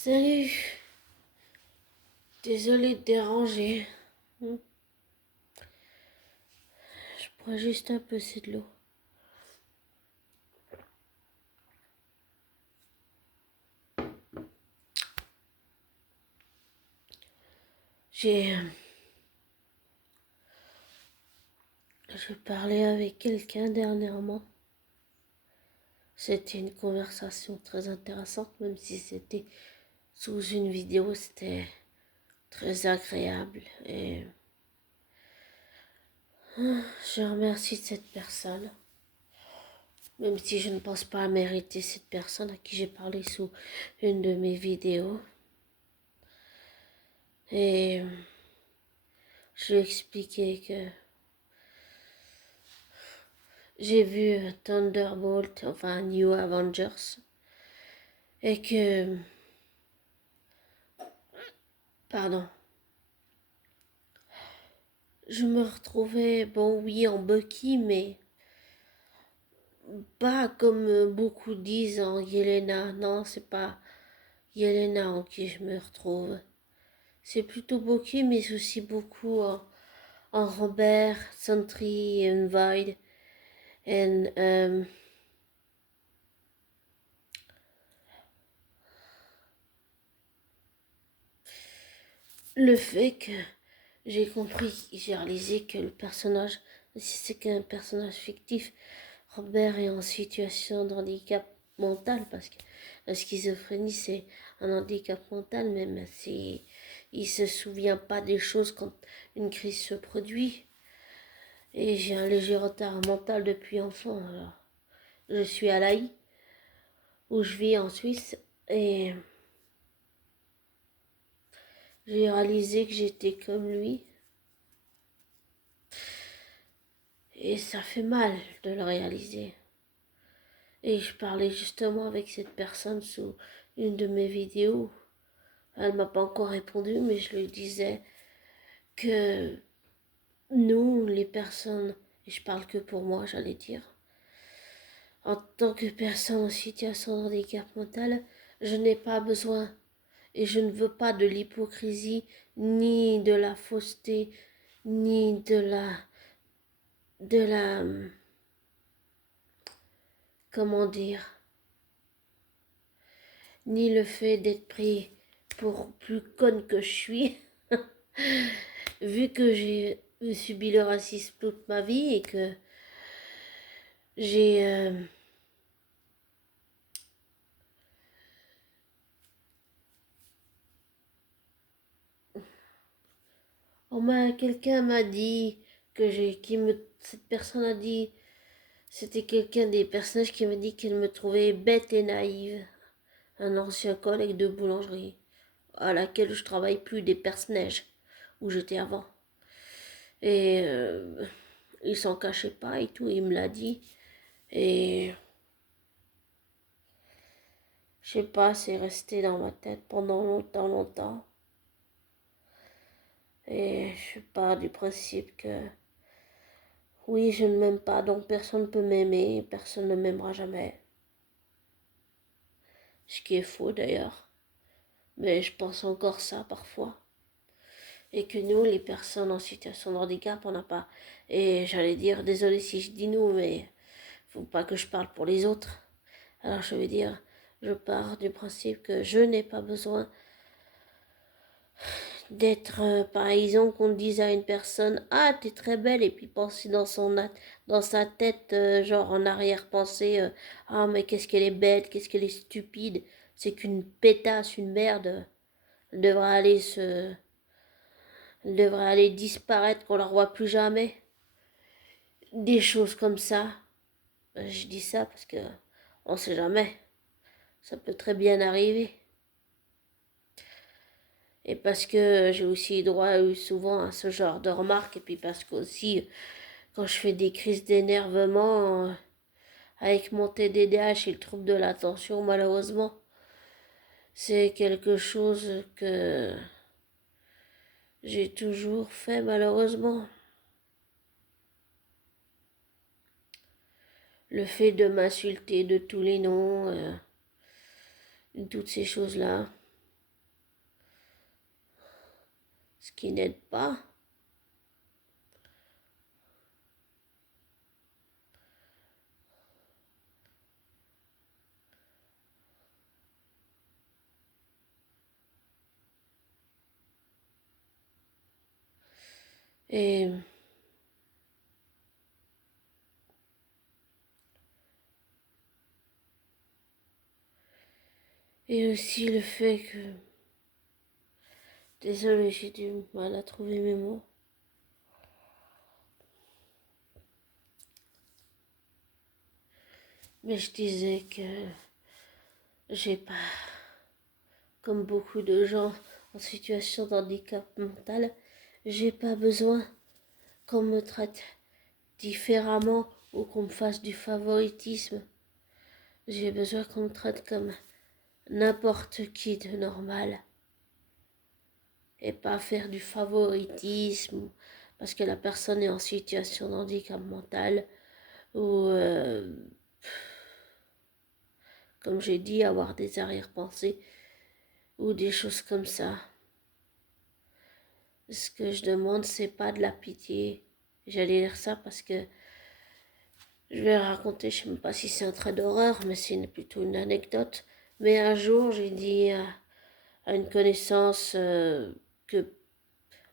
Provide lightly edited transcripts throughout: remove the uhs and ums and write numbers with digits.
Salut, désolé de déranger. Je bois juste un peu, c'est de l'eau. J'ai je parlais avec quelqu'un dernièrement. C'était une conversation très intéressante, même si c'était sous une vidéo, c'était très agréable. Et je remercie cette personne, même si je ne pense pas mériter cette personne à qui j'ai parlé sous une de mes vidéos. Et je lui ai expliqué que j'ai vu Thunderbolt, enfin New Avengers, et que, pardon, je me retrouvais, bon oui, en Bucky, mais pas comme beaucoup disent en Yelena. Non, c'est pas Yelena en qui je me retrouve. C'est plutôt Bucky, mais aussi beaucoup en Robert, Sentry, and Void, et le fait que j'ai compris, j'ai réalisé que le personnage, si c'est qu'un personnage fictif, Robert est en situation de handicap mental parce que la schizophrénie c'est un handicap mental même si il se souvient pas des choses quand une crise se produit. Et j'ai un léger retard mental depuis enfant. Alors, je suis à l'AI où je vis en Suisse et j'ai réalisé que j'étais comme lui. Et ça fait mal de le réaliser. Et je parlais justement avec cette personne sous une de mes vidéos. Elle m'a pas encore répondu, mais je lui disais que nous, les personnes, et je parle que pour moi, j'allais dire, en tant que personne en situation de handicap mental, je n'ai pas besoin et je ne veux pas de l'hypocrisie, ni de la fausseté, ni de la, comment dire, ni le fait d'être pris pour plus conne que je suis, vu que j'ai subi le racisme toute ma vie et que j'ai quelqu'un m'a dit que cette personne a dit, c'était quelqu'un des personnages qui m'a dit qu'elle me trouvait bête et naïve, un ancien collègue de boulangerie à laquelle je travaille plus, des personnages où j'étais avant. Et il s'en cachait pas et tout, il me l'a dit. Et je sais pas, c'est resté dans ma tête pendant longtemps, longtemps. Et je suis pas du principe que oui, je ne m'aime pas, donc personne ne peut m'aimer, personne ne m'aimera jamais. Ce qui est faux d'ailleurs. Mais je pense encore ça parfois. Et que nous, les personnes en situation de handicap, on n'a pas. Et j'allais dire, désolé si je dis nous, mais faut pas que je parle pour les autres. Alors je veux dire, je pars du principe que je n'ai pas besoin d'être, par exemple, qu'on dise à une personne, ah, t'es très belle, et puis penser dans sa tête, genre en arrière-pensée, ah, mais qu'est-ce qu'elle est bête, qu'est-ce qu'elle est stupide, c'est qu'une pétasse, une merde, elle devrait aller elle devrait aller disparaître, qu'on la revoie plus jamais. Des choses comme ça. Je dis ça parce que on sait jamais. Ça peut très bien arriver. Et parce que j'ai aussi droit souvent à ce genre de remarques. Et puis parce qu'aussi, quand je fais des crises d'énervement avec mon TDDH et le trouble de l'attention, malheureusement, c'est quelque chose que j'ai toujours fait, malheureusement. Le fait de m'insulter de tous les noms, toutes ces choses-là. ce qui n'aide pas. Et aussi le fait que... Désolée, j'ai du mal à trouver mes mots. Mais je disais que j'ai pas, comme beaucoup de gens en situation de handicap mental, j'ai pas besoin qu'on me traite différemment ou qu'on me fasse du favoritisme. J'ai besoin qu'on me traite comme n'importe qui de normal et pas faire du favoritisme parce que la personne est en situation de handicap mental ou comme j'ai dit, avoir des arrière-pensées ou des choses comme ça. Ce que je demande, c'est pas de la pitié. J'allais dire ça parce que je vais raconter, je sais même pas si c'est un trait d'horreur, mais c'est plutôt une anecdote. Mais un jour, j'ai dit à une connaissance que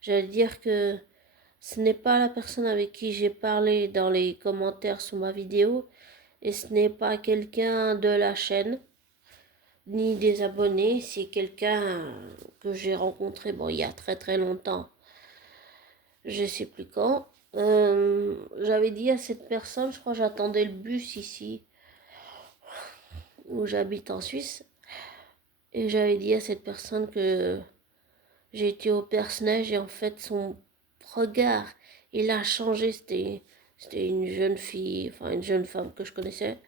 j'allais dire que ce n'est pas la personne avec qui j'ai parlé dans les commentaires sous ma vidéo et ce n'est pas quelqu'un de la chaîne ni des abonnés, c'est quelqu'un que j'ai rencontré bon, il y a très très longtemps, je sais plus quand. J'avais dit à cette personne, je crois que j'attendais le bus ici, où j'habite en Suisse, et j'avais dit à cette personne que j'étais au Perce-Neige et en fait son regard, il a changé, c'était une jeune fille, enfin une jeune femme que je connaissais.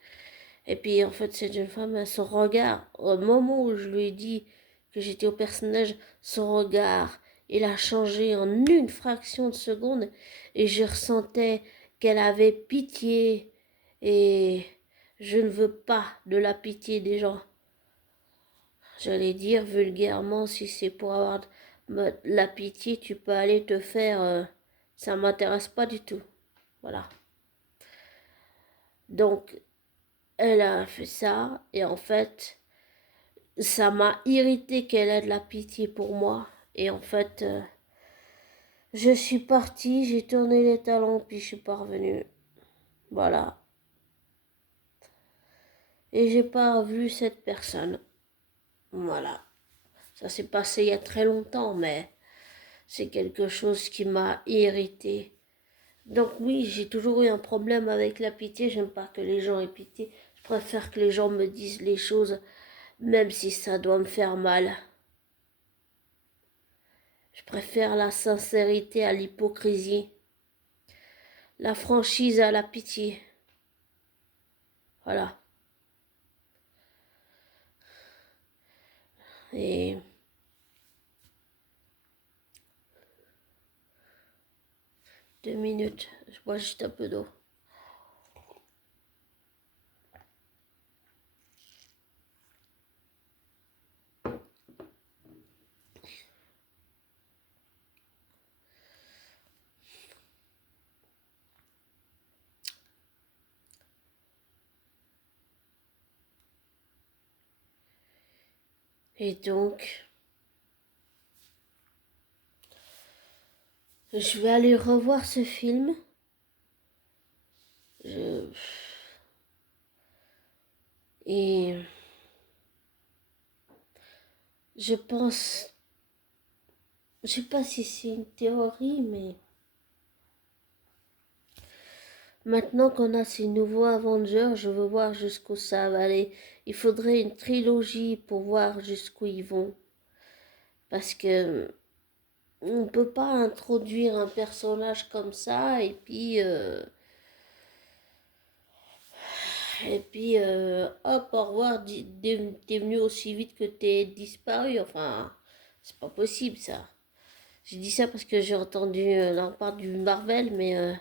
Et puis en fait cette jeune femme, son regard, au moment où je lui ai dit que j'étais au personnage, son regard, il a changé en une fraction de seconde et je ressentais qu'elle avait pitié et je ne veux pas de la pitié des gens. J'allais dire vulgairement, si c'est pour avoir de la pitié, tu peux aller te faire... ça m'intéresse pas du tout. Voilà. Donc, elle a fait ça et en fait, ça m'a irrité qu'elle ait de la pitié pour moi. Et en fait, je suis partie, j'ai tourné les talons, puis je suis pas revenue. Voilà. Et j'ai pas revu cette personne. Voilà. Ça s'est passé il y a très longtemps, mais c'est quelque chose qui m'a irrité. Donc oui, j'ai toujours eu un problème avec la pitié. J'aime pas que les gens aient pitié. Je préfère que les gens me disent les choses, même si ça doit me faire mal. Je préfère la sincérité à l'hypocrisie, la franchise à la pitié. Voilà. Et 2 minutes, je bois juste un peu d'eau. Et donc, je vais aller revoir ce film. Et je pense, je sais pas si c'est une théorie, mais maintenant qu'on a ces nouveaux Avengers, je veux voir jusqu'où ça va aller. Il faudrait une trilogie pour voir jusqu'où ils vont. Parce que on peut pas introduire un personnage comme ça et puis hop, au revoir, t'es venu aussi vite que t'es disparu. Enfin, c'est pas possible ça. J'ai dit ça parce que j'ai entendu, là on parle du Marvel, mais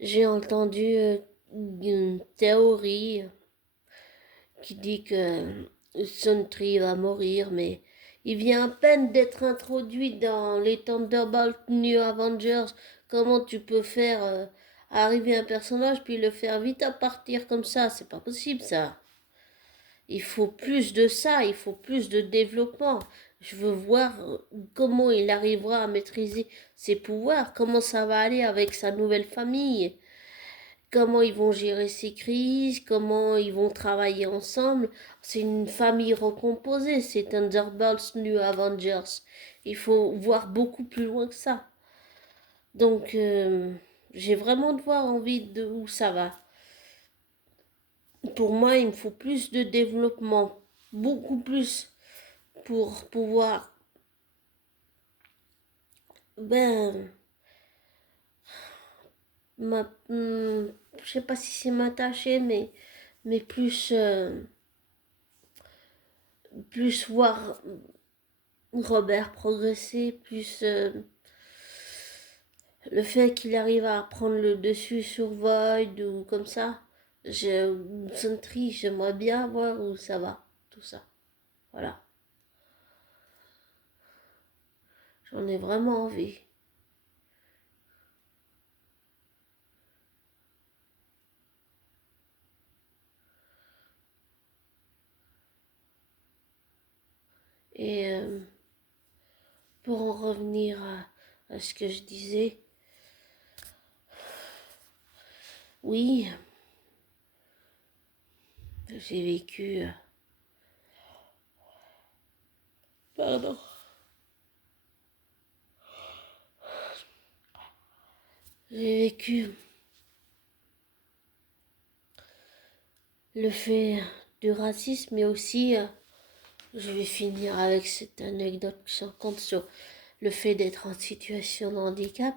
j'ai entendu une théorie qui dit que Sentry va mourir, mais Il vient à peine d'être introduit dans les Thunderbolt New Avengers. Comment tu peux faire arriver un personnage puis le faire vite à partir comme ça? C'est pas possible ça. Il faut plus de ça, il faut plus de développement. Je veux voir comment il arrivera à maîtriser ses pouvoirs, comment ça va aller avec sa nouvelle famille, comment ils vont gérer ces crises, comment ils vont travailler ensemble. C'est une famille recomposée, c'est Thunderbolts New Avengers. Il faut voir beaucoup plus loin que ça. Donc, j'ai vraiment de voir envie de où ça va. Pour moi, il me faut plus de développement, beaucoup plus pour pouvoir, ben, je sais pas si c'est m'attacher, mais plus voir Robert progresser, plus le fait qu'il arrive à prendre le dessus sur Void ou comme ça. Sentry, j'aimerais bien voir où ça va, tout ça. Voilà. J'en ai vraiment envie. Et pour en revenir à ce que je disais, oui, j'ai vécu... pardon. J'ai vécu le fait du racisme, mais aussi, je vais finir avec cette anecdote que je raconte sur le fait d'être en situation de handicap.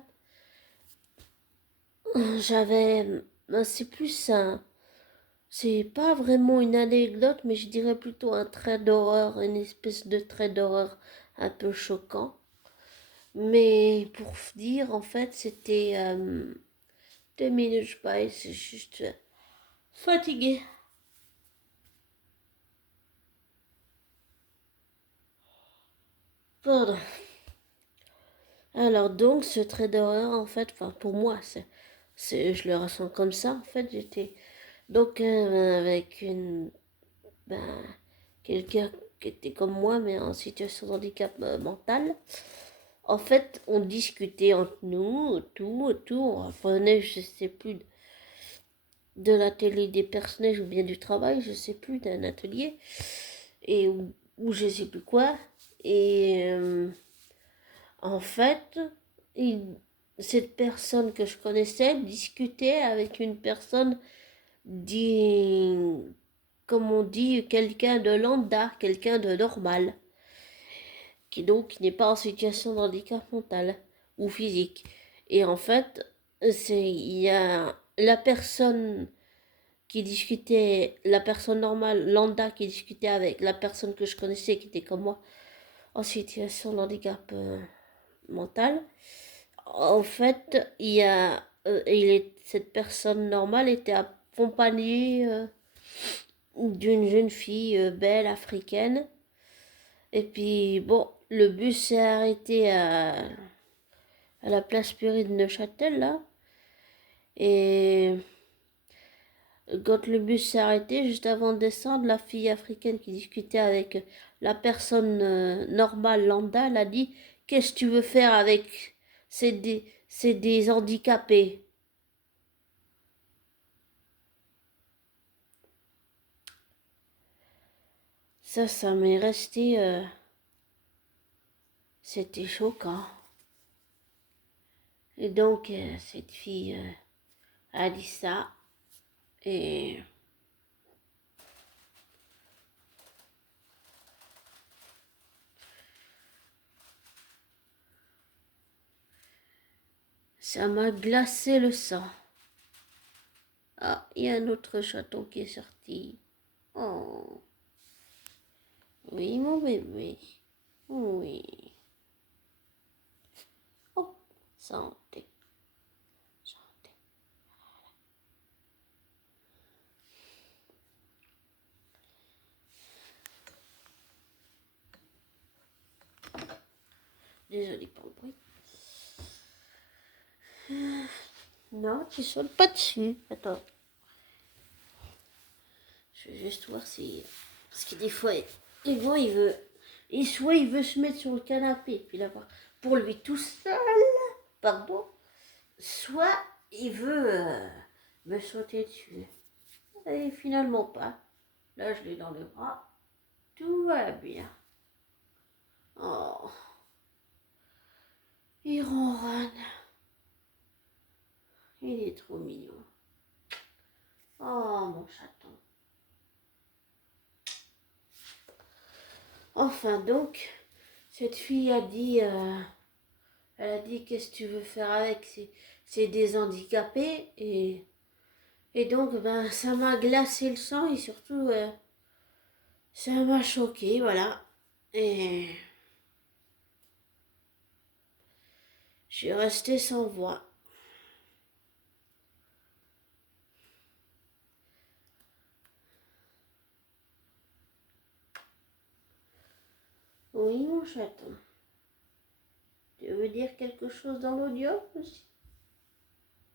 J'avais, c'est plus un, c'est pas vraiment une anecdote, mais je dirais plutôt un trait d'horreur, une espèce de trait d'horreur un peu choquant. Mais pour dire, en fait, c'était 2 minutes, je sais, c'est juste fatigué. Pardon. Alors donc, ce trait d'horreur, en fait, enfin pour moi, je le ressens comme ça. En fait, j'étais donc avec ben, quelqu'un qui était comme moi, mais en situation de handicap mental. En fait, on discutait entre nous, tout, on apprenait, je sais plus, de la télé des personnages ou bien du travail, je sais plus, d'un atelier, et ou je sais plus quoi. Et en fait, cette personne que je connaissais discutait avec une personne, dit, comme on dit, quelqu'un de lambda, quelqu'un de normal, qui donc n'est pas en situation de handicap mental ou physique. Et en fait, il y a la personne qui discutait, la personne normale, lambda, qui discutait avec la personne que je connaissais, qui était comme moi, en situation de handicap mental. En fait, cette personne normale était accompagnée d'une jeune fille belle, africaine. Et puis, bon, le bus s'est arrêté à la place Puri de Neuchâtel, là. Et quand le bus s'est arrêté, juste avant de descendre, la fille africaine qui discutait avec la personne normale, lambda, elle a dit: qu'est-ce que tu veux faire avec c'est des handicapés. Ça m'est resté. C'était choquant. Et donc, cette fille a dit ça. Et ça m'a glacé le sang. Ah, il y a un autre chaton qui est sorti. Oh. Oui, mon bébé. Oui. Oh, santé. Santé. Désolée pour le bruit. Non, tu sautes pas dessus. Attends. Je vais juste voir si... Parce que des fois, Yvon, il veut... Et soit il veut se mettre sur le canapé, puis l'avoir pour lui tout seul, pardon. Soit il veut me sauter dessus. Et finalement pas. Là, je l'ai dans les bras. Tout va bien. Oh. Il ronronne. Il est trop mignon. Oh, mon chaton. Enfin, donc, cette fille a dit... elle a dit, qu'est-ce que tu veux faire avec? C'est des handicapés. Et donc, ben, ça m'a glacé le sang et surtout, ça m'a choqué, voilà. Et je suis restée sans voix. Oui, mon chaton. Tu veux dire quelque chose dans l'audio aussi?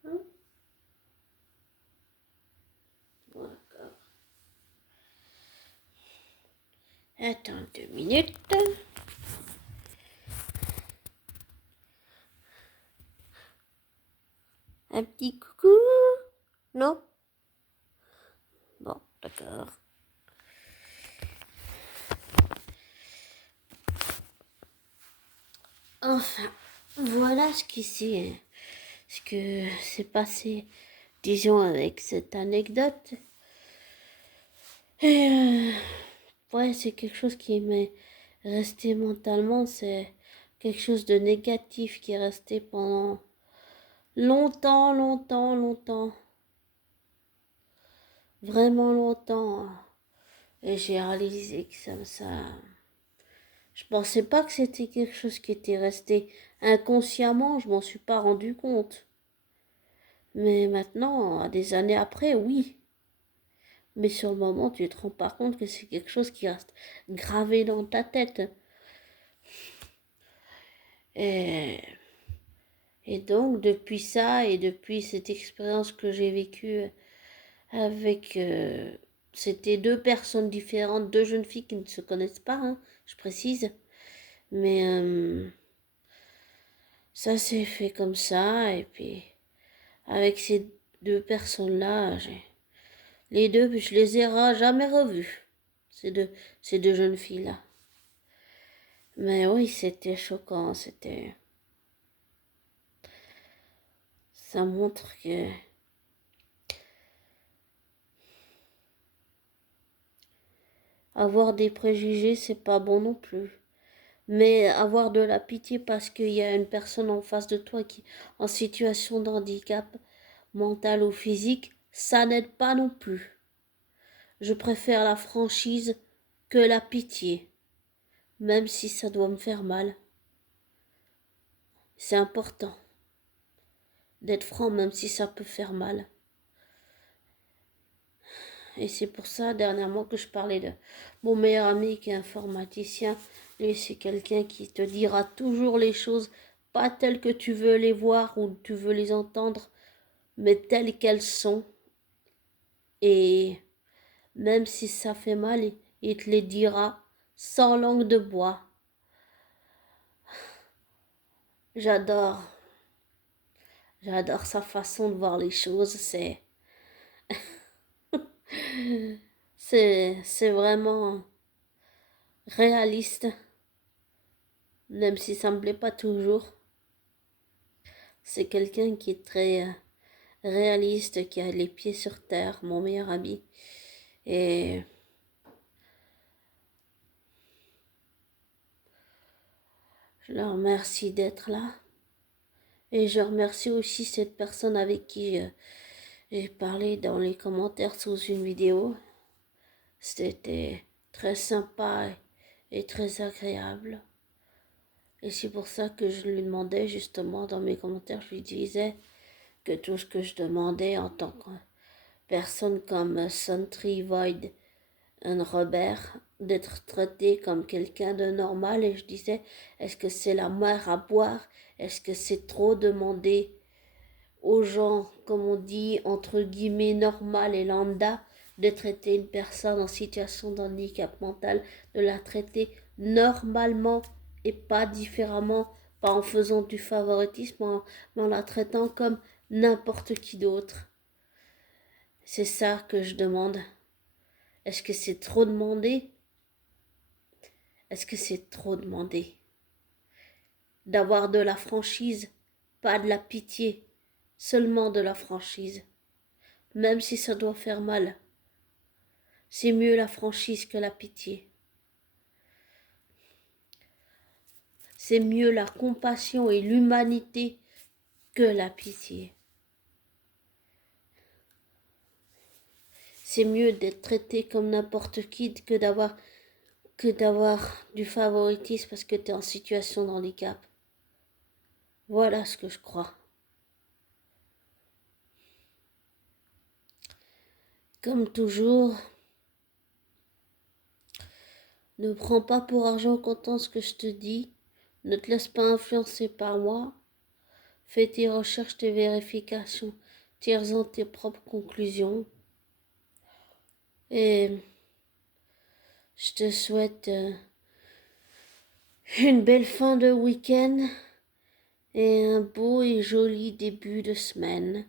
Hein? D'accord. Attends 2 minutes. Un petit coucou? Non? Bon, d'accord. Enfin, voilà ce que s'est passé, disons, avec cette anecdote. Et ouais, c'est quelque chose qui m'est resté mentalement, c'est quelque chose de négatif qui est resté pendant longtemps, longtemps, longtemps. Vraiment longtemps. Et j'ai réalisé que ça... Je pensais pas que c'était quelque chose qui était resté inconsciemment, je m'en suis pas rendu compte. Mais maintenant, des années après, oui. Mais sur le moment, tu te rends pas compte que c'est quelque chose qui reste gravé dans ta tête. Et, et donc, depuis ça et depuis cette expérience que j'ai vécue avec... c'était 2 personnes différentes, 2 jeunes filles qui ne se connaissent pas, hein, je précise. Mais ça s'est fait comme ça. Et puis, avec ces 2 personnes-là, les deux, je les ai jamais revues, ces deux jeunes filles-là. Mais oui, c'était choquant, c'était... Ça montre que... Avoir des préjugés, c'est pas bon non plus. Mais avoir de la pitié parce qu'il y a une personne en face de toi qui est en situation de handicap mental ou physique, ça n'aide pas non plus. Je préfère la franchise que la pitié, même si ça doit me faire mal. C'est important d'être franc, même si ça peut faire mal. Et c'est pour ça, dernièrement, que je parlais de mon meilleur ami qui est informaticien. Lui, c'est quelqu'un qui te dira toujours les choses, pas telles que tu veux les voir ou tu veux les entendre, mais telles qu'elles sont. Et même si ça fait mal, il te les dira sans langue de bois. J'adore. J'adore sa façon de voir les choses. C'est vraiment réaliste, même si ça me plaît pas toujours. C'est quelqu'un qui est très réaliste, qui a les pieds sur terre, mon meilleur ami. Et je le remercie d'être là. Et je remercie aussi cette personne avec qui j'ai parlé dans les commentaires sous une vidéo. C'était très sympa et très agréable. Et c'est pour ça que je lui demandais justement dans mes commentaires, je lui disais que tout ce que je demandais en tant que personne comme Sentry Void un Robert, d'être traité comme quelqu'un de normal, et je disais, est-ce que c'est la mer à boire? Est-ce que c'est trop demander aux gens, comme on dit, entre guillemets, normal et lambda, de traiter une personne en situation de handicap mental, de la traiter normalement et pas différemment, pas en faisant du favoritisme, mais en la traitant comme n'importe qui d'autre. C'est ça que je demande. Est-ce que c'est trop demandé? Est-ce que c'est trop demandé? D'avoir de la franchise, pas de la pitié, seulement de la franchise. Même si ça doit faire mal. C'est mieux la franchise que la pitié. C'est mieux la compassion et l'humanité que la pitié. C'est mieux d'être traité comme n'importe qui que d'avoir du favoritisme parce que tu es en situation de handicap. Voilà ce que je crois. Comme toujours, ne prends pas pour argent comptant ce que je te dis. Ne te laisse pas influencer par moi. Fais tes recherches, tes vérifications. Tire-en tes propres conclusions. Et je te souhaite une belle fin de week-end et un beau et joli début de semaine.